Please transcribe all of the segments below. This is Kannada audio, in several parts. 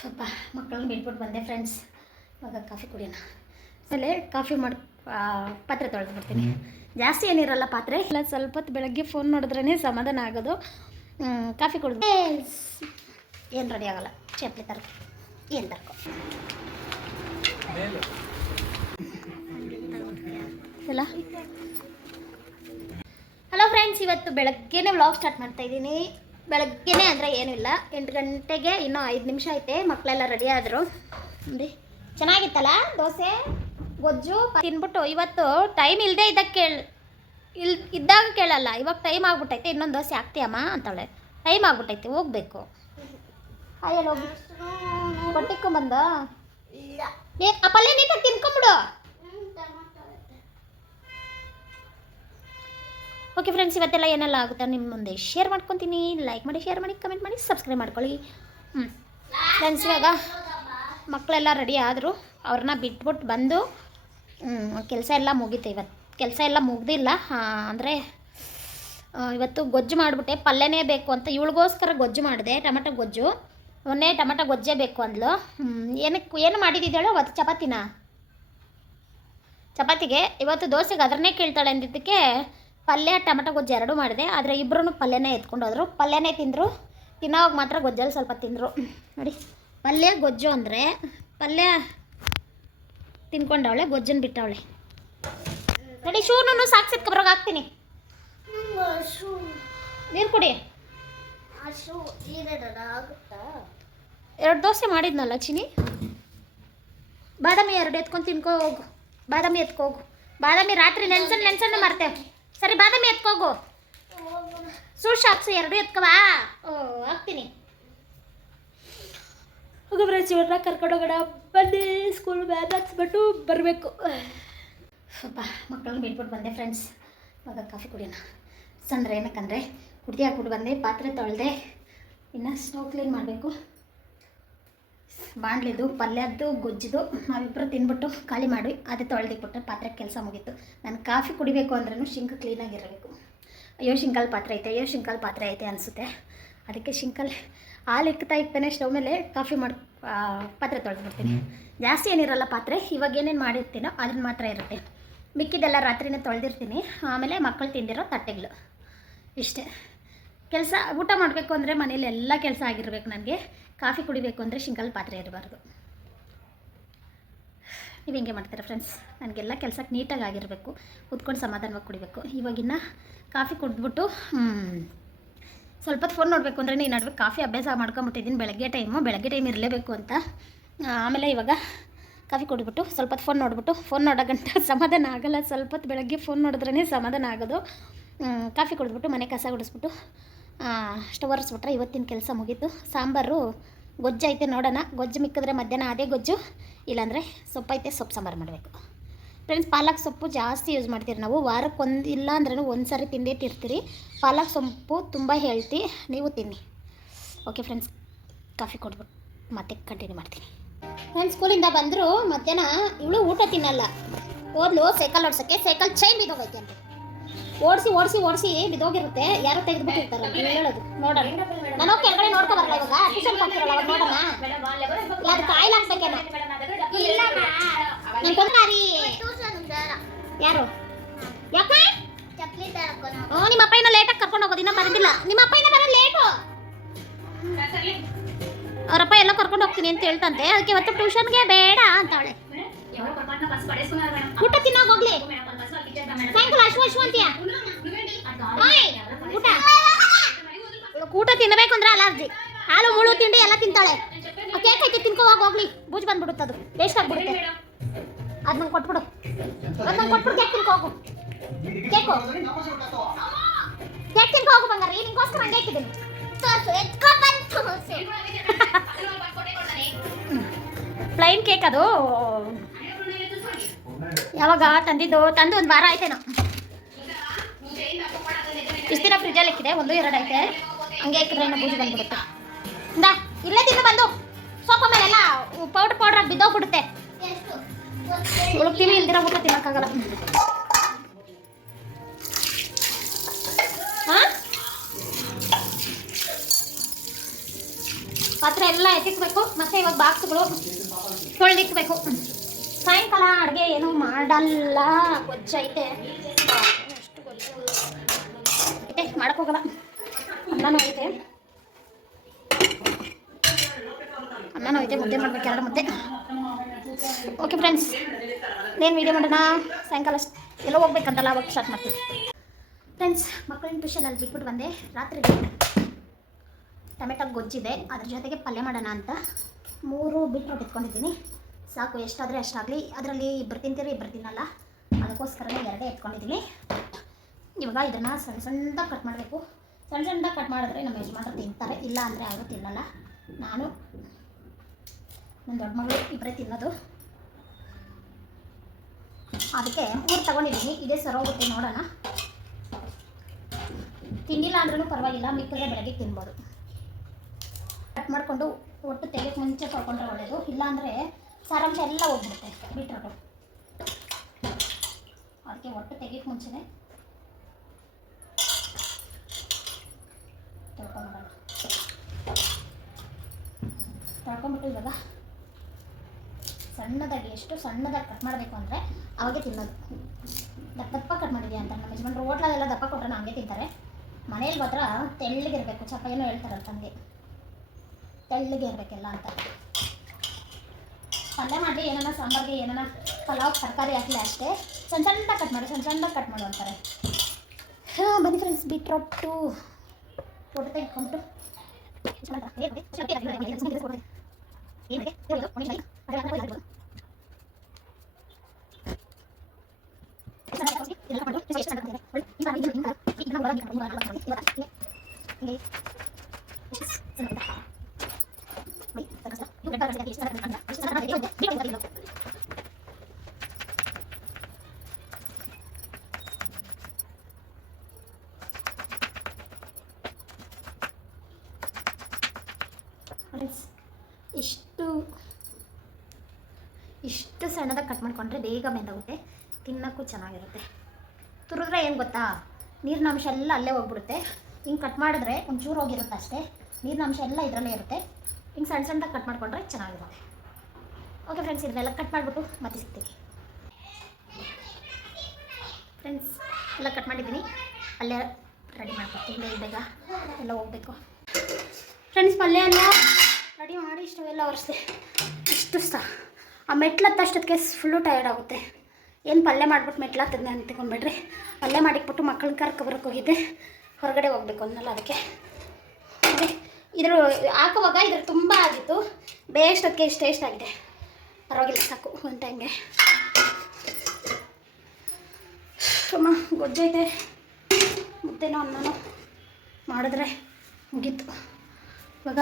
ಸ್ವಲ್ಪ ಮಕ್ಕಳನ್ನ ಬಿಟ್ಬಿಟ್ಟು ಬಂದೆ ಫ್ರೆಂಡ್ಸ್. ಇವಾಗ ಕಾಫಿ ಕುಡಿಯೋಣ. ಆಮೇಲೆ ಕಾಫಿ ಮಾಡಿ ಪಾತ್ರೆ ತೊಳೆದು ಬಿಡ್ತೀನಿ. ಜಾಸ್ತಿ ಏನಿರಲ್ಲ ಪಾತ್ರೆ ಇಲ್ಲ. ಸ್ವಲ್ಪ ಹೊತ್ತು ಬೆಳಗ್ಗೆ ಫೋನ್ ನೋಡಿದ್ರೇ ಸಮಾಧಾನ ಆಗೋದು. ಕಾಫಿ ಕುಡಿದು ಏನು ರೆಡಿ ಆಗೋಲ್ಲ. ಚಪ್ಪಲಿ ತರಕ ಏನು ತರ್ಕೊ ಇಲ್ಲ. ಹಲೋ ಫ್ರೆಂಡ್ಸ್, ಇವತ್ತು ಬೆಳಗ್ಗೆನೇ ವ್ಲಾಗ್ ಸ್ಟಾರ್ಟ್ ಮಾಡ್ತಾ ಇದ್ದೀನಿ. ಬೆಳಗ್ಗೆನೇ ಅಂದರೆ ಏನೂ ಇಲ್ಲ, 8 ಗಂಟೆಗೆ ಇನ್ನೂ 5 ನಿಮಿಷ ಐತೆ. ಮಕ್ಕಳೆಲ್ಲ ರೆಡಿ ಆದರು. ನೋಡಿ ಚೆನ್ನಾಗಿತ್ತಲ್ಲ ದೋಸೆ ಗೊಜ್ಜು ತಿನ್ಬಿಟ್ಟು. ಇವತ್ತು ಟೈಮ್ ಇಲ್ಲದೆ ಇದ್ದಾಗ ಕೇಳಲ್ಲ. ಇವಾಗ ಟೈಮ್ ಆಗ್ಬಿಟ್ಟೈತೆ, ಇನ್ನೊಂದು ದೋಸೆ ಹಾಕ್ತೀಯಮ್ಮ ಅಂತವಳೆ. ಟೈಮ್ ಆಗ್ಬಿಟ್ಟೈತೆ, ಹೋಗ್ಬೇಕು. ಅಯ್ಯಲ್ಲ ಹೋಗಿ ಕೊಟ್ಟಿಕ್ಕೊಂಬಂದ ಪಲ್ಯ ನೀಟಾಗಿ ತಿನ್ಕೊಂಬಿಡು. ಓಕೆ ಫ್ರೆಂಡ್ಸ್, ಇವತ್ತೆಲ್ಲ ಏನೆಲ್ಲ ಆಗುತ್ತೆ ನಿಮ್ಮ ಮುಂದೆ ಶೇರ್ ಮಾಡ್ಕೊತೀನಿ. ಲೈಕ್ ಮಾಡಿ, ಶೇರ್ ಮಾಡಿ, ಕಮೆಂಟ್ ಮಾಡಿ, ಸಬ್ಸ್ಕ್ರೈಬ್ ಮಾಡ್ಕೊಳ್ಳಿ. ಫ್ರೆಂಡ್ಸ್, ಇವಾಗ ಮಕ್ಕಳೆಲ್ಲ ರೆಡಿ ಆದರು. ಅವ್ರನ್ನ ಬಿಟ್ಬಿಟ್ಟು ಬಂದು ಕೆಲಸ ಎಲ್ಲ ಮುಗೀತು. ಇವತ್ತು ಕೆಲಸ ಎಲ್ಲ ಮುಗ್ದಿಲ್ಲ. ಅಂದರೆ ಇವತ್ತು ಗೊಜ್ಜು ಮಾಡಿಬಿಟ್ಟೆ. ಪಲ್ಯನೇ ಬೇಕು ಅಂತ ಇವಳಿಗೋಸ್ಕರ ಗೊಜ್ಜು ಮಾಡಿದೆ, ಟೊಮೆಟೊ ಗೊಜ್ಜು. ಮೊನ್ನೆ ಟೊಮೆಟೊ ಗೊಜ್ಜೇ ಬೇಕು ಅಂದ್ಲು. ಏನು ಮಾಡಿದ್ದಾಳು ಅವತ್ತು? ಚಪಾತಿಗೆ. ಇವತ್ತು ದೋಸೆಗೆ ಅದನ್ನೇ ಕೇಳ್ತಾಳೆ ಅಂದಿದ್ದಕ್ಕೆ ಪಲ್ಯ ಟೊಮೆಟೊ ಗೊಜ್ಜು ಎರಡೂ ಮಾಡಿದೆ. ಆದರೆ ಇಬ್ಬರೂ ಪಲ್ಯನೇ ಎತ್ಕೊಂಡೋದ್ರು. ಪಲ್ಯನೇ ತಿಂದರು. ತಿನ್ನೋವಾಗ ಮಾತ್ರ ಗೊಜ್ಜಲ್ಲಿ ಸ್ವಲ್ಪ ತಿಂದರು. ನೋಡಿ, ಪಲ್ಯ ಗೊಜ್ಜು ಅಂದರೆ ಪಲ್ಯ ತಿನ್ಕೊಂಡವಳೆ, ಗೊಜ್ಜನ್ನು ಬಿಟ್ಟವಳೆ. ನೋಡಿ, ಶೂನು ಸಾಕು ಸಿತ್ಕೊಬ್ರಾಗ ಹಾಕ್ತೀನಿ. ನೀರು ಕುಡಿ. 2 ದೋಸೆ ಮಾಡಿದ್ನಲ್ಲ ಚಿನಿ. ಬಾದಾಮಿ 2 ಎತ್ಕೊಂಡು ತಿನ್ಕೋ ಹೋಗು. ಬಾದಾಮಿ ಎತ್ಕೋ ಹೋಗು. ಬಾದಾಮಿ ರಾತ್ರಿ ನೆನ್ಸನ್ನು ಮರ್ತೇವೆ. ಸರಿ, ಬಾದಾಮಿ ಎತ್ಕೋಗು. ಸೂಟ್ ಶಾಕ್ಸು 2 ಎತ್ಕವಾ. ಹಾಕ್ತೀನಿ. ಹೋಗ ಫ್ರೆಂಡ್ಸ್, ಇವ್ರನ್ನ ಕರ್ಕೊಂಡೋಗೋಣ ಬನ್ನಿ. ಸ್ಕೂಲ್ ಬ್ಯಾಗ್ ಹಾಕ್ಸ್ಬಿಟ್ಟು ಬರಬೇಕು. ಸ್ವಲ್ಪ ಮಕ್ಕಳನ್ನ ಬಿಟ್ಬಿಟ್ಟು ಬಂದೆ ಫ್ರೆಂಡ್ಸ್. ಇವಾಗ ಕಾಫಿ ಕುಡಿಯೋಣ. ಸಂಡ್ರೆ ಏನಕ್ಕಂದರೆ ಕುಡ್ದು ಹಾಕ್ಬಿಟ್ಟು ಬಂದೆ. ಪಾತ್ರೆ ತೊಳೆದೆ. ಇನ್ನು ಸ್ಟವ್ ಕ್ಲೀನ್ ಮಾಡಬೇಕು. ಬಾಣಲಿದು ಪಲ್ಯದ್ದು ಗೊಜ್ಜಿದು ನಾವಿಬ್ಬರು ತಿನ್ಬಿಟ್ಟು ಖಾಲಿ ಮಾಡಿ ಅದೇ ತೊಳೆದಿಕ್ಬಿಟ್ಟು ಪಾತ್ರೆ ಕೆಲಸ ಮುಗೀತು. ನಾನು ಕಾಫಿ ಕುಡಿಬೇಕು ಅಂದ್ರೂ ಶಿಂಕ್ ಕ್ಲೀನಾಗಿರಬೇಕು. ಅಯ್ಯೋ ಶಿಂಕಲ್ ಪಾತ್ರೆ ಐತೆ ಅನಿಸುತ್ತೆ. ಅದಕ್ಕೆ ಶಿಂಕಲ್ ಹಾಲು ಇಕ್ತಾನೆ ಸ್ಟವ್ ಮೇಲೆ ಕಾಫಿ ಮಾಡಿ ಪಾತ್ರೆ ತೊಳೆದ್ಬಿಡ್ತೀನಿ. ಜಾಸ್ತಿ ಏನಿರಲ್ಲ ಪಾತ್ರೆ. ಇವಾಗ ಏನೇನು ಮಾಡಿರ್ತೀನೋ ಅದನ್ನು ಮಾತ್ರ ಇರುತ್ತೆ. ಮಿಕ್ಕಿದೆಲ್ಲ ರಾತ್ರಿನೇ ತೊಳೆದಿರ್ತೀನಿ. ಆಮೇಲೆ ಮಕ್ಕಳು ತಿಂದಿರೋ ತಟ್ಟೆಗಳು ಇಷ್ಟೇ. ಕೆಲಸ ಊಟ ಮಾಡಬೇಕು ಅಂದರೆ ಮನೇಲಿ ಎಲ್ಲ ಕೆಲಸ ಆಗಿರ್ಬೇಕು. ನನಗೆ ಕಾಫಿ ಕುಡಿಬೇಕು ಅಂದರೆ ಶಿಂಕಲ್ ಪಾತ್ರೆ ಇರಬಾರ್ದು. ನೀವು ಹಿಂಗೆ ಮಾಡ್ತೀರಾ ಫ್ರೆಂಡ್ಸ್? ನನಗೆಲ್ಲ ಕೆಲಸಕ್ಕೆ ನೀಟಾಗಿ ಆಗಿರಬೇಕು. ಕೂತ್ಕೊಂಡು ಸಮಾಧಾನವಾಗಿ ಕುಡಿಬೇಕು. ಇವಾಗಿನ್ನ ಕಾಫಿ ಕುಡಿದ್ಬಿಟ್ಟು ಸ್ವಲ್ಪ ಫೋನ್ ನೋಡಬೇಕು ಅಂದರೆ ಈ ನಡುವೆ ಕಾಫಿ ಅಭ್ಯಾಸ ಮಾಡ್ಕೊಂಬಿಟ್ಟಿದ್ದೀನಿ. ಬೆಳಗ್ಗೆ ಟೈಮ್ ಇರಲೇಬೇಕು ಅಂತ. ಆಮೇಲೆ ಇವಾಗ ಕಾಫಿ ಕುಡಿದ್ಬಿಟ್ಟು ಸ್ವಲ್ಪ ಫೋನ್ ನೋಡೋ ಗಂಟ ಸಮಾಧಾನ ಆಗೋಲ್ಲ. ಸ್ವಲ್ಪ ಹೊತ್ತು ಬೆಳಗ್ಗೆ ಫೋನ್ ನೋಡಿದ್ರೇ ಸಮಾಧಾನ ಆಗೋದು. ಕಾಫಿ ಕುಡಿದ್ಬಿಟ್ಟು ಮನೆ ಕಸ ಗುಡಿಸ್ಬಿಟ್ಟು ಸ್ಟವ್ ಒರೆಸ್ಬಿಟ್ರೆ ಇವತ್ತಿನ ಕೆಲಸ ಮುಗೀತು. ಸಾಂಬಾರು ಗೊಜ್ಜು ಐತೆ, ನೋಡೋಣ. ಗೊಜ್ಜು ಮಿಕ್ಕಿದ್ರೆ ಮಧ್ಯಾಹ್ನ ಅದೇ ಗೊಜ್ಜು, ಇಲ್ಲಾಂದರೆ ಸೊಪ್ಪೈತೆ, ಸೊಪ್ಪು ಸಾಂಬಾರು ಮಾಡಬೇಕು. ಫ್ರೆಂಡ್ಸ್, ಪಾಲಕ್ ಸೊಪ್ಪು ಜಾಸ್ತಿ ಯೂಸ್ ಮಾಡ್ತೀರಿ ನಾವು. ವಾರಕ್ಕೊಂದು ಇಲ್ಲ ಅಂದ್ರೂ ಒಂದು ಸಾರಿ ತಿಂದೇ ತಿರ್ತೀರಿ. ಪಾಲಕ್ ಸೊಪ್ಪು ತುಂಬ ಹೆಲ್ತಿ, ನೀವು ತಿನ್ನಿ. ಓಕೆ ಫ್ರೆಂಡ್ಸ್, ಕಾಫಿ ಕೊಡ್ಬಿಟ್ಟು ಮತ್ತೆ ಕಂಟಿನ್ಯೂ ಮಾಡ್ತೀನಿ. ನಾನು ಸ್ಕೂಲಿಂದ ಬಂದರು. ಮಧ್ಯಾಹ್ನ ಇವಳು ಊಟ ತಿನ್ನಲ್ಲ. ಓದ್ಲು ಸೈಕಲ್ ಓಡ್ಸೋಕ್ಕೆ. ಸೈಕಲ್ ಚೈನ್ ಬಿದ್ದೋಗೈತೆ ಅಂತ ಓಡಿಸಿ ಬಿದ್ದೋಗಿರುತ್ತೆ. ಯಾರೋ ತೆಗೆದುಬಿಟ್ಟಿರ್ತಾರೆ ಹೇಳೋದು. ನೋಡೋಣ, ನಾನು ಕೆಳಗಡೆ ನೋಡ್ಕೊ ಬರಲ್ಲ. ಇವಾಗ ಟ್ಯೂಷನ್ಗೆ ಹೋಗ್ತಿರಲ್ಲ, ಅವಾಗ ನೋಡೋಣ. ಇಲ್ಲ ಅದು ಕಾಯಿಲೆ ಹಾಕ್ಬೇಕೇನೋ. ನಾನು ಕೊಂದಾರಿ ಯಾರು ಯಾಕೆ ನಿಮ್ಮ ಅಪ್ಪ ಇನ್ನೂ ಲೇಟಾಗಿ ಕರ್ಕೊಂಡು ಹೋಗೋದು. ಇನ್ನೂ ಬರೋದಿಲ್ಲ. ನಿಮ್ಮ ಅಪ್ಪ ಇನ್ನೂ ಬರೋದು ಲೇಟು. ಅವರಪ್ಪ ಎಲ್ಲ ಕರ್ಕೊಂಡು ಹೋಗ್ತೀನಿ ಅಂತ ಹೇಳ್ತಂತೆ. ಅದಕ್ಕೆ ಇವತ್ತು ಟ್ಯೂಷನ್ಗೆ ಬೇಡ ಅಂತವಳೆ. ಊಟ ತಿನ್ನೋಗಿ ಹೋಗ್ಲಿ. ಸಾಯಂಕಾಲ ಅಶ್ವ ಅಂತೀಯ. ಊಟ ತಿನ್ನಬೇಕು ಅಂದ್ರೆ ಅಲರ್ಜಿ. ಹಾಲು ಮುಳು ತಿಂಡಿ ಎಲ್ಲ ತಿಂತಾಳೆ. ಕೇಕ್ ಐತೆ, ತಿನ್ಕೋ ಹೋಗ್ಲಿ. ಬೂಜ್ ಬಂದ್ಬಿಡುತ್ತೆ, ಅದು ಟೇಸ್ಟ್ ಆಗಿಬಿಡುತ್ತೆ. ಅದು ನಂಗೆ ಕೊಟ್ಬಿಡು. ಕೇಕ್ ತಿನ್ಕೋ ಹೋಗು. ಕೇಕ್ ತಿನ್ಕೋ ಹೋಗು ಬಂಗಾರ. ನಿಂಗೋಸ್ಕರ ಹಂಗೆ ಹಾಕಿದ್ದೀನಿ. ಪ್ಲೈನ್ ಕೇಕ್ ಅದು. ಯಾವಾಗ ತಂದು 1 ವಾರ ಆಯ್ತೇನೋ. ಇಷ್ಟು ದಿನ ಫ್ರಿಜ್ಜಲ್ಲಿ ಇಕ್ಕಿದೆ. 1-2 ಐತೆ. ಹಂಗೆ ಇಕ್ಕಿದ್ರೆ ಏನೋ ಬೂಜು ಬಂದ್ಬಿಡುತ್ತೆ. ಇಲ್ಲೇ ತಿನ್ನು ಬಂದು. ಸೋಪ ಮೇಲೆಲ್ಲ ಪೌಡ್ರ್ ಬಿದ್ದೋಗ್ಬಿಡುತ್ತೆ. ಉಳುಕ್ತೀವಿ, ಇಲ್ದಿರೋ ಊಟ ತಿನ್ನೋಕ್ಕಾಗಲ್ಲ. ಪಾತ್ರೆ ಎಲ್ಲ ಎತ್ತಿಕ್ಬೇಕು. ಮತ್ತು ಇವಾಗ ಬಾಕ್ಸ್ಗಳು ತೊಳೆದಿಕ್ಬೇಕು. ಸಾಯಂಕಾಲ ಅಡುಗೆ ಏನೂ ಮಾಡಲ್ಲ, ಗೊಜ್ಜೈತೆ. ಎಷ್ಟು ಗೊಜ್ಜು ಐತೆ ಮಾಡೋಕ್ಕೋಗಲ್ಲ. ಅನ್ನನೂ ಐತೆ, ಮುದ್ದೆ ಮಾಡ್ಬೇಕು, 2 ಮುದ್ದೆ. ಓಕೆ ಫ್ರೆಂಡ್ಸ್, ಏನು ವೀಡಿಯೋ ಮಾಡೋಣ? ಸಾಯಂಕಾಲ ಎಲ್ಲೋ ಹೋಗ್ಬೇಕಂತಲ್ಲ, ಅವಾಗ ಸ್ಟಾರ್ಟ್ ಮಾಡ್ತೀವಿ. ಫ್ರೆಂಡ್ಸ್, ಮಕ್ಕಳಿನ ಟ್ಯೂಷನಲ್ಲಿ ಬಿಟ್ಬಿಟ್ಟು ಬಂದೆ. ರಾತ್ರಿಗೆ ಟೊಮೆಟೊ ಗೊಜ್ಜಿದೆ, ಅದ್ರ ಜೊತೆಗೆ ಪಲ್ಯ ಮಾಡೋಣ ಅಂತ 3 ಬೀಟ್ರೋಟ್ ಎತ್ಕೊಂಡಿದ್ದೀನಿ. ಸಾಕು, ಎಷ್ಟಾದರೆ ಅಷ್ಟಾಗಲಿ. ಅದರಲ್ಲಿ ಇಬ್ಬರು ತಿಂತೀರಿ, ಇಬ್ಬರು ತಿನ್ನಲ್ಲ, ಅದಕ್ಕೋಸ್ಕರನೇ 2 ಎತ್ಕೊಂಡಿದ್ದೀನಿ. ಇವಾಗ ಇದನ್ನು ಸಣ್ಣ ಸಣ್ಣದಾಗಿ ಕಟ್ ಮಾಡಬೇಕು. ಸಣ್ಣ ಸಣ್ಣದಾಗಿ ಕಟ್ ಮಾಡಿದ್ರೆ ನಮ್ಮ ಯಜಮಾನರು ತಿಂತಾರೆ, ಇಲ್ಲ ಅಂದರೆ ಅವರು ತಿನ್ನಲ್ಲ. ನಾನು ನನ್ನ ದೊಡ್ಡ ಮಗಳು ಇಬ್ಬರೇ ತಿನ್ನೋದು. ಅದಕ್ಕೆ 3 ತೊಗೊಂಡಿದ್ದೀನಿ. ಇದೇ ಸರೋಗುತ್ತೆ, ನೋಡೋಣ. ತಿನ್ನಿಲ್ಲ ಅಂದ್ರೂ ಪರವಾಗಿಲ್ಲ, ಮಿಕ್ಕಿದ್ರೆ ಬೆಳಗ್ಗೆ ತಿನ್ಬೋದು. ಕಟ್ ಮಾಡಿಕೊಂಡು ಒಟ್ಟು ತೆಗೆಯೋಕ್ಕೆ ಮುಂಚೆ ತೊಳ್ಕೊಂಡ್ರೆ ಒಳ್ಳೆಯದು, ಇಲ್ಲಾಂದರೆ ಸಾರಾಂಶ ಎಲ್ಲ ಹೋಗ್ಬಿಡುತ್ತೆ ಬೀಟ್ರೋಟು. ಅದಕ್ಕೆ ಒಟ್ಟು ತೆಗೆಯೋಕ್ಕೆ ಮುಂಚೆನೇ ತೊಳ್ಕೊಂಬಿಟ್ಟು ಇವಾಗ ಸಣ್ಣದಾಗಿ, ಎಷ್ಟು ಸಣ್ಣದಾಗಿ ಕಟ್ ಮಾಡಬೇಕು ಅಂದರೆ ಅವಾಗೆ ತಿನ್ನೋದು. ದಪ್ಪ ಕಟ್ ಮಾಡಿದ್ಯಾ ಅಂತ ನಮ್ಮ ಯಜಮಾನ್ರು ಹೋಟ್ಲಲ್ಲೆಲ್ಲ ದಪ್ಪ ಕೊಟ್ಟರೆ ಹಂಗೆ ತಿಂತಾರೆ. ಮನೇಲಿ ಮಾತ್ರ ತೆಳ್ಳಗಿರಬೇಕು. ಚಪ್ಪ ಏನೋ ಹೇಳ್ತಾರಲ್ಲ ತಂದೆ, ತೆಳ್ಳಗೆ ಇರಬೇಕೆಲ್ಲ ಅಂತ. ಪಲ್ಯ ಮಾಡಿ ಏನಾರ ಸಾಂಬಾರಿಗೆ ಏನಾರ ಪಲಾವ್ ತರಕಾರಿ ಹಾಕಲಿ ಅಷ್ಟೇ, ಸಣ್ಣ ಸಣ್ಣದಾಗಿ ಕಟ್ ಮಾಡಿ, ಸಣ್ಣ ಸಣ್ಣದಾಗಿ ಕಟ್ ಮಾಡು ಅಂತಾರೆ. ಬನ್ನಿ ಫ್ರೆಂಡ್ಸ್, ಬೀಟ್ರೋಟು ಫೋಟೋ ತೆಗೆದುಕೊಂಡು ಇಷ್ಟು ಸಣ್ಣದಾಗಿ ಕಟ್ ಮಾಡಿಕೊಂಡ್ರೆ ಬೇಗ ಬೆಂದಾಗುತ್ತೆ, ತಿನ್ನೋಕ್ಕೂ ಚೆನ್ನಾಗಿರುತ್ತೆ. ತುರಿದ್ರೆ ಏನು ಗೊತ್ತಾ, ನೀರಿನಂಶ ಎಲ್ಲ ಅಲ್ಲೇ ಹೋಗ್ಬಿಡುತ್ತೆ. ಹಿಂಗೆ ಕಟ್ ಮಾಡಿದ್ರೆ ಒಂಚೂರು ಹೋಗಿರುತ್ತೆ ಅಷ್ಟೇ, ನೀರಿನಂಶ ಎಲ್ಲ ಇದರಲ್ಲೇ ಇರುತ್ತೆ. ಹಿಂಗೆ ಸಣ್ಣ ಸಣ್ಣದಾಗಿ ಕಟ್ ಮಾಡಿಕೊಂಡ್ರೆ ಚೆನ್ನಾಗಿರುತ್ತೆ. ಓಕೆ ಫ್ರೆಂಡ್ಸ್, ಇದನ್ನೆಲ್ಲ ಕಟ್ ಮಾಡಿಬಿಟ್ಟು ಮತ್ತೆ ಸಿಗ್ತೀವಿ. ಫ್ರೆಂಡ್ಸ್, ಎಲ್ಲ ಕಟ್ ಮಾಡಿದ್ದೀನಿ, ಪಲ್ಯ ರೆಡಿ ಮಾಡ್ಕೊಡ್ತೀನಿ. ಬೇಗ ಎಲ್ಲ ಹೋಗಬೇಕು. ಫ್ರೆಂಡ್ಸ್, ಪಲ್ಯ ಎಲ್ಲ ರೆಡಿ ಮಾಡಿ ಇಷ್ಟವೆಲ್ಲ ಒರೆಸ್ದೆ. ಇಷ್ಟು ಆ ಮೆಟ್ಲತ್ತಷ್ಟಕ್ಕೆ ಫುಲ್ಲು ಟಯರ್ಡ್ ಆಗುತ್ತೆ. ಏನು ಪಲ್ಯ ಮಾಡಿಬಿಟ್ಟು ಮೆಟ್ಲತ್ತದನ್ನ ಅಂತ್ಕೊಂಡ್ಬಿಡ್ರಿ. ಪಲ್ಯ ಮಾಡಿಕ್ಬಿಟ್ಟು ಮಕ್ಕಳನ್ನ ಕರ್ಕೊಬರಕ್ಕೆ ಹೋಗಿದ್ದೆ, ಹೊರಗಡೆ ಹೋಗಬೇಕು ಅನ್ನಲ್ಲ. ಅದಕ್ಕೆ ಇದ್ರ ಹಾಕುವಾಗ ಇದ್ರ ತುಂಬ ಆಗಿತ್ತು, ಬೇಷ್ಟಕ್ಕೆ ಇಷ್ಟ ಆಗಿದೆ. ಪರವಾಗಿಲ್ಲ, ಸಾಕು ಒಂದು ಟೈಮ್ಗೆ. ಸುಮ್ಮ ಗೊಜ್ಜೈತೆ, ಮುದ್ದೆನೋ ಅನ್ನನೋ ಮಾಡಿದ್ರೆ ಮುಗೀತು. ಇವಾಗ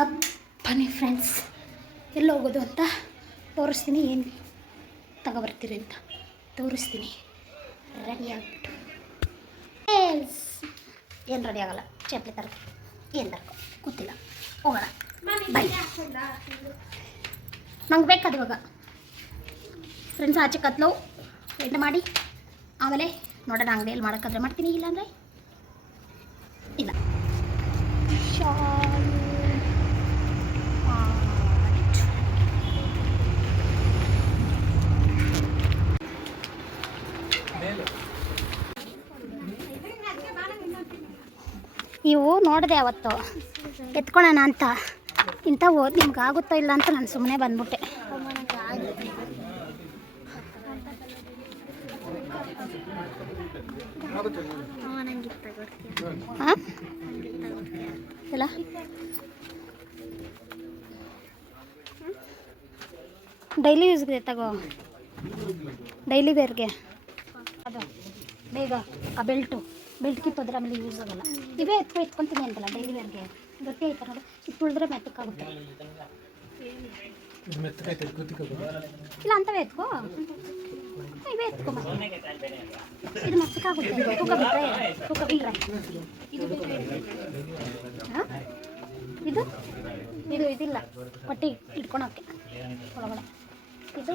ಬನ್ನಿ ಫ್ರೆಂಡ್ಸ್, ಎಲ್ಲಿ ಹೋಗೋದು ಅಂತ ತೋರಿಸ್ತೀನಿ, ಏನು ತಗೊಬರ್ತೀರಿ ಅಂತ ತೋರಿಸ್ತೀನಿ. ರೆಡಿ ಆಗಿಬಿಟ್ಟು ಏನು ರೆಡಿ ಆಗೋಲ್ಲ, ಚಪ್ಪಲಿ ತರಕ ಏನು ತರಕ ಗೊತ್ತಿಲ್ಲ, ಹೋಗೋಣ ಬೈ. ನಂಗೆ ಬೇಕಾದ ಇವಾಗ ಫ್ರೆಂಡ್ಸ್, ಆಚೆ ಕತ್ಲು ಎಂಟು ಮಾಡಿ ಆಮೇಲೆ ನೋಡೋಣ. ಅಂಗಡಿಯಲ್ಲಿ ಮಾಡೋಕ್ಕಾದ್ರೆ ಮಾಡ್ತೀನಿ, ಇಲ್ಲಾಂದರೆ ಇಲ್ಲ. ಇವು ನೋಡಿದೆ ಅವತ್ತು ಎತ್ಕೊಳ್ಳೋಣ ಅಂತ, ಇಂಥವು ನಿಮ್ಗೆ ಆಗುತ್ತೋ ಇಲ್ಲ ಅಂತ ನಾನು ಸುಮ್ಮನೆ ಬಂದ್ಬಿಟ್ಟೆ. ಹಾಂ ಇಲ್ಲ, ಡೈಲಿ ಯೂಸ್ಗೆ ತಗೋ, ಡೈಲಿ ವೇರ್ಗೆ ಅದು ಬೇಗ. ಆ ಬೆಲ್ಟ್ ಕಿತ್ತೋದ್ರೆ ಆಮೇಲೆ ಯೂಸ್ ಆಗೋಲ್ಲ. ಇವೇ ಎತ್ಕೊತೀನಿ ಅಂತಲ್ಲ, ಡೈಲಿ ವೇರ್ಗೆ ಗಟ್ಟಿ ಆಯ್ತು ನೋಡಿ. ಇದು ತುಳಿದ್ರೆ ಮೆತ್ತಕ್ಕಾಗುತ್ತೆ. ಇಲ್ಲ ಅಂತವೇ ಎತ್ಕೋ, ಇವೇ ಎತ್ಕೊ. ಇದು ಮೆತ್ತಕ್ಕಾಗುತ್ತೆ, ತೂಕ ಬಿಟ್ಟರೆ ಹಾಂ. ಇದು ಇದಿಲ್ಲ ಹೊಟ್ಟೆ ಇಟ್ಕೊಳಕ್ಕೆ ಒಳಗಡೆ. ಇದು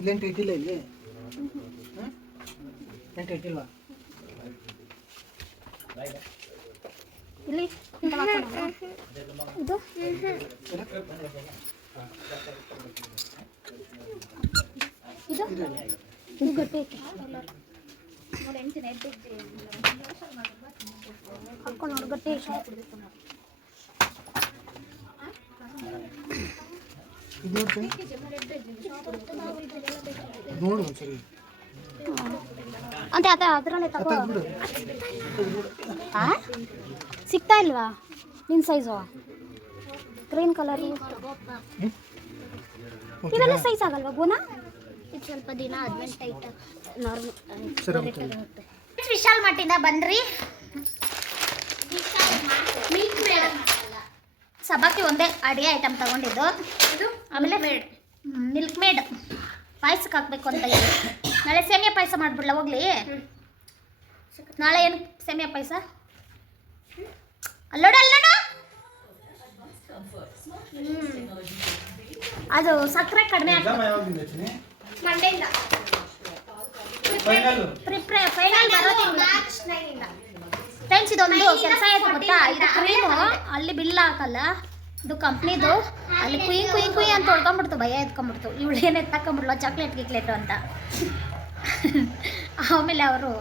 ಇಲ್ಲೇನು ಇದ್ದಿಲ್ಲ ಇಲ್ಲಿ. ಇಲ್ಲಿ ಇದು ಇದು ಗಟ್ಟಿ ಐತೆ ಹಾಕೊಂಡು ನೋಡಿ ಗಟ್ಟಿ ಐತೆ ಅಂತ ಅದರಲ್ಲೇ ತಗೋ ಸಿಗ್ತಾ ಇಲ್ವಾ ನಿನ್ನ ಸೈಜು ಗ್ರೀನ್ ಕಲರ್ ಇವೆಲ್ಲ ಸೈಜ್ ಆಗಲ್ವಾ ಗೋನ ಇದು ಸ್ವಲ್ಪ ದಿನ ಆದ್ಮೇಲೆ ಟೈಟ್ ನಾರ್ಮಲ್ ವಿಶಾಲ್ ಮಾರ್ಟಿಂದ ಬಂದ್ರಿ ಸಬಾಕಿ ಒಂದೇ ಅಡಿಗೆ ಐಟಮ್ ತಗೊಂಡಿದ್ದು ಆಮೇಲೆ ಮಿಲ್ಕ್ ಮೇಡ್ ಪಾಯಸಕ್ಕೆ ಹಾಕ್ಬೇಕು ಅಂತ ಹೇಳಿ ನಾಳೆ ಸೇಮಿಯಾ ಪಾಯಸ ಮಾಡ್ಬಿಡ್ಲ ಹೋಗ್ಲಿ ನಾಳೆ ಏನು ಸೇಮಿಯಾ ಪಾಯಸ ಅಲ್ಲೋಡ ಅದು ಸಕ್ಕರೆ ಕಡಿಮೆ ಫ್ರೆಂಡ್ಸ್ ಇದೊಂದು ಕೆಲಸ ಆಯ್ತು ಗೊತ್ತಾ ಇದು ಕ್ರೀಮು ಅಲ್ಲಿ ಬಿಲ್ ಹಾಕಲ್ಲ ಇದು ಕಂಪ್ನಿದು ಅಲ್ಲಿ ಕುಯ್ ಅಂತ ತೊಳ್ಕೊಂಬಿಡ್ತು ಭಯ ಎತ್ಕೊಂಡ್ಬಿಡ್ತು ಇವಳು ಏನು ಎತ್ತಕೊಂಬಿಡ್ಲ ಚಾಕ್ಲೇಟ್ ಗಿಕ್ಲೇಟು ಅಂತ ಆಮೇಲೆ ಅವರು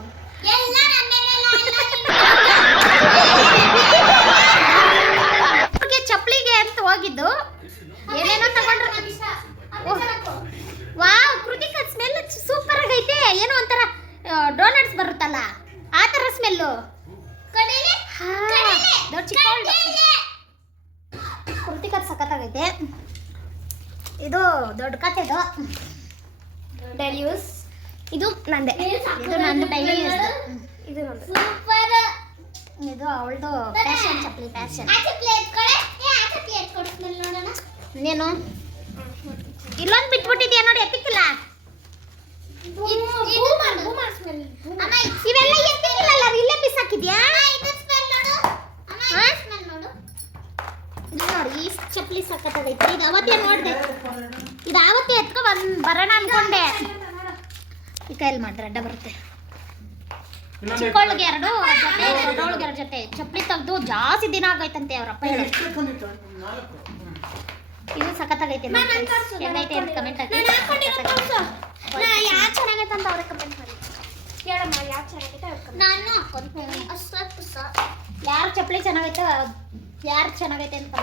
ಚಪ್ಪಲಿಗೆ ಅಂತ ಹೋಗಿದ್ದು ಏನೇನೋ ತಗೊಂಡ್ರು ವಾವ್ ಕೃತಿಕ ಸ್ಮೆಲ್ ಸೂಪರ್ ಆಗೈತೆ ಏನೋ ಒಂಥರ ಡೋನಟ್ಸ್ ಬರುತ್ತಲ್ಲ ಆ ಥರ ಸ್ಮೆಲ್ಲು ಕೃತಿಕ ಸಖತ್ತಾಗೈತೆ ಇದು ದೊಡ್ಡ ಕತೆದು ಡೈಲಿ ಯೂಸ್ ಇದು ನಂದೆ ಇದು ನಂದು ಡೈಲಿ ಯೂಸ್ ಇದು ಸೂಪರ್ ಇದು ಅವಳದು ಫ್ಯಾಷನ್ ಚಪ್ಪಲಿ ಫ್ಯಾಷನ್ ನೀನು ಇಲ್ಲೊಂದು ಬಿಟ್ಬಿಟ್ಟಿದ್ಯಾ ನೋಡಿ ಎತ್ತಿಕ್ಕಿಲ್ಲ ಇವೆಲ್ಲ ಎತ್ತಿಕ್ಕಿಲ್ಲ ಇಲ್ಲೇ ಪಿಸ್ ಹಾಕಿದ್ಯಾ ನೋಡಿ ಈ ಚಪ್ಪಲಿ ಸಕ್ಕತ್ತಾಗೈತೆ ಇದು ಅವತ್ತೇ ನೋಡಿದೆ ಇದು ಅವತ್ತೇ ಎತ್ಕೊ ಬರೋಣ ಅನ್ಕೊಂಡೆ ಈ ಕೈಯಲ್ಲಿ ಮಾಡಿದ್ರೆ ಅಡ್ಡ ಬರುತ್ತೆ ಚಿಕ್ಕವಳಿಗೆ ಎರಡು ಜೊತೆ ದೊಡ್ಡವಳಿಗೆ ಎರಡು ಜೊತೆ ಚಪ್ಪಲಿ ತೆಗೆದು ಜಾಸ್ತಿ ದಿನ ಆಗೈತಂತೆ ಅವ್ರಪ್ಪ ಹೇಳಿ ಇದು ಸಖತ್ತಾಗೈತೆ ಹೆಂಗೈತೆ ಅಂತ ಕಮೆಂಟ್ ಹಾಕಿ ಯಾರು ಚೆನ್ನಾಗೈತೆ ಅಂತ ಅವ್ರಿಗೆ ಕಮೆಂಟ್ ಮಾಡಿ ಕೇಳಮ್ಮ ಯಾರು ಚೆನ್ನಾಗೈತೆ ನಾನು ಹಾಕೊಂತೀನಿ ಯಾರು ಚಪ್ಪಲಿ ಚೆನ್ನಾಗೈತೆ ಯಾರು ಚೆನ್ನಾಗೈತೆ ಅಂತ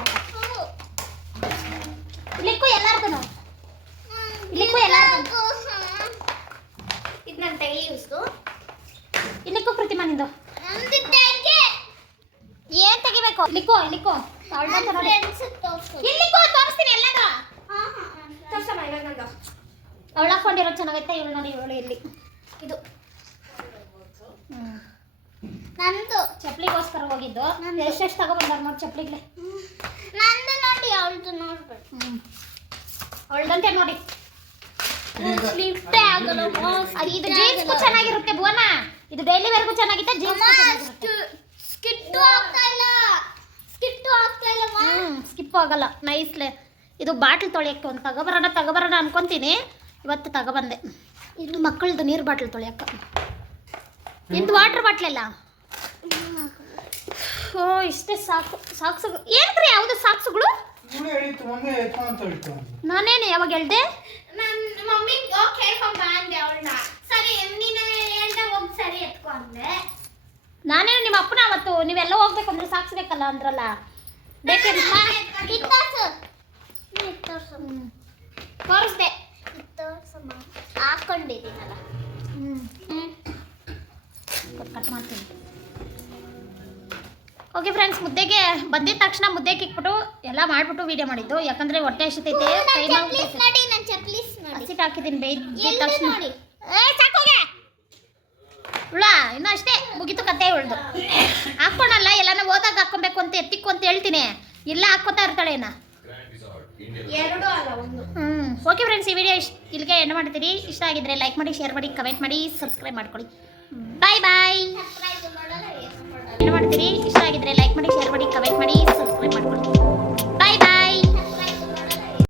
ಇಲ್ಲಿಕ್ಕೂ ಎಲ್ಲಾರ್ಗು ಇಲ್ಲಿಕ್ಕೂ ಎಲ್ಲಾರ್ಗು ಇದು ನನ್ನ ಡೈಲಿ ಯೂಸ್ದು ಇಲ್ಲಿಕ್ಕೂ ಕೃತಿಮಾ ನಿಂದು ಏನ್ ತೆಗಿಬೇಕು ಇಲ್ಲಿಕ್ಕೋ ಇಲ್ಲಿಕ್ಕೋ ಇಲ್ಲಿಕ್ಕೋ ತೋರಿಸ್ತೀನಿ ಎಲ್ಲದ ಅವಳು ಹಾಕೊಂಡಿರೋ ಚೆನ್ನಾಗೈತೆ ಇವಳು ನೋಡಿ ಇವಳು ಇಲ್ಲಿ ಇದು ನಂದು ಚಪ್ಪಲಿಗೋಸ್ಕರ ಹೋಗಿದ್ದು ನಾನು ಎಷ್ಟೆಷ್ಟು ತಗೊಬಂದಾರ ನೋಡಿ ಚಪ್ಪಲಿಗೆ ನಂದು ನೋಡಿ ಅವಳದು ನೋಡ್ಬೇಕು ಅವಳದಂತೆ ನೋಡಿ ಇದು ಜೀನ್ಸ್ಗೂ ಚೆನ್ನಾಗಿರುತ್ತೆ ಭುವನ ಇದು ಡೈಲಿ ವೇರ್ಗೂ ಚೆನ್ನಾಗಿತ್ತೆ ಜೀನ್ಸ್ ಸ್ಕಿಪ್ ಆಗಲ್ಲ ನೈಸ್ಲೆ ಇದು ಬಾಟ್ಲ್ ತೊಳೆಯಕ್ಕೆ ಒಂದು ತಗೋಬರೋಣ ಅನ್ಕೊಂತೀನಿ ಇವತ್ತು ತಗೊಬಂದೆ ಇದು ಮಕ್ಕಳದು ನೀರು ಬಾಟ್ಲ್ ತೊಳೆಯಕ್ಕ ನಿಂದು ವಾಟರ್ ಬಾಟ್ಲೆಲ್ಲ ಓ ಇಷ್ಟೇ ಸಾಕ್ಸ್ಗಳು ಏನ್ರಿ ಯಾವುದು ಸಾಕ್ಸ್ಗಳು ನಾನೇನು ಯಾವಾಗ ಹೇಳ್ದೆ ನಾನೇನು ನಿಮ್ಮ ಅಪ್ಪನ ಅವತ್ತು ನೀವೆಲ್ಲ ಹೋಗ್ಬೇಕಂದ್ರೆ ಸಾಕ್ಸ್ಬೇಕಲ್ಲ ಅಂದ್ರಲ್ಲ ತೋರಿಸ್ದೆ ಹಾಕೊಂಡಿದ್ದೀನಲ್ಲ ಕಟ್ ಮಾಡ್ತೀನಿ ಓಕೆ ಫ್ರೆಂಡ್ಸ್ ಮುದ್ದೆಗೆ ಬಂದಿದ ತಕ್ಷಣ ಮುದ್ದೆಗೆ ಇಕ್ಬಿಟ್ಟು ಎಲ್ಲ ಮಾಡಿಬಿಟ್ಟು ವೀಡಿಯೋ ಮಾಡಿದ್ದು ಯಾಕಂದರೆ ಹೊಟ್ಟೆ ಹಸಿತೈತೆ ಹಸಿಟ್ಟು ಹಾಕಿದ್ದೀನಿ ಬೇಯ್ದ ತಕ್ಷಣ ಸಾಕೋಗೆ ಉಳ್ಳ ಇನ್ನೂ ಅಷ್ಟೇ ಮುಗಿತು ಕತೆ ಉಳ್ದು ಹಾಕ್ಕೊಳಲ್ಲ ಎಲ್ಲಾನ ಹೋದಾಗ ಹಾಕ್ಕೊಬೇಕು ಅಂತ ಎತ್ತಿಕ್ಕು ಅಂತ ಹೇಳ್ತೀನಿ ಇಲ್ಲ ಹಾಕ್ಕೋತಾ ಇರ್ತಾಳೆ ಏನ ಓಕೆ ಫ್ರೆಂಡ್ಸ್ ಈ ವಿಡಿಯೋ ಇಲ್ಲಿಗೆ ಎಂಡ್ ಮಾಡ್ತೀರಿ ಇಷ್ಟ ಆಗಿದ್ರೆ ಲೈಕ್ ಮಾಡಿ ಶೇರ್ ಮಾಡಿ ಕಮೆಂಟ್ ಮಾಡಿ ಸಬ್ಸ್ಕ್ರೈಬ್ ಮಾಡ್ಕೊಳ್ಳಿ ಬಾಯ್ ಬಾಯ್ ಏನು ಮಾಡ್ತೀರಿ ಇಷ್ಟ ಆಗಿದ್ರೆ ಲೈಕ್ ಮಾಡಿ ಶೇರ್ ಮಾಡಿ ಕಮೆಂಟ್ ಮಾಡಿ ಸಬ್ಸ್ಕ್ರೈಬ್ ಮಾಡ್ಕೊಳ್ಳಿ ಬಾಯ್ ಬಾಯ್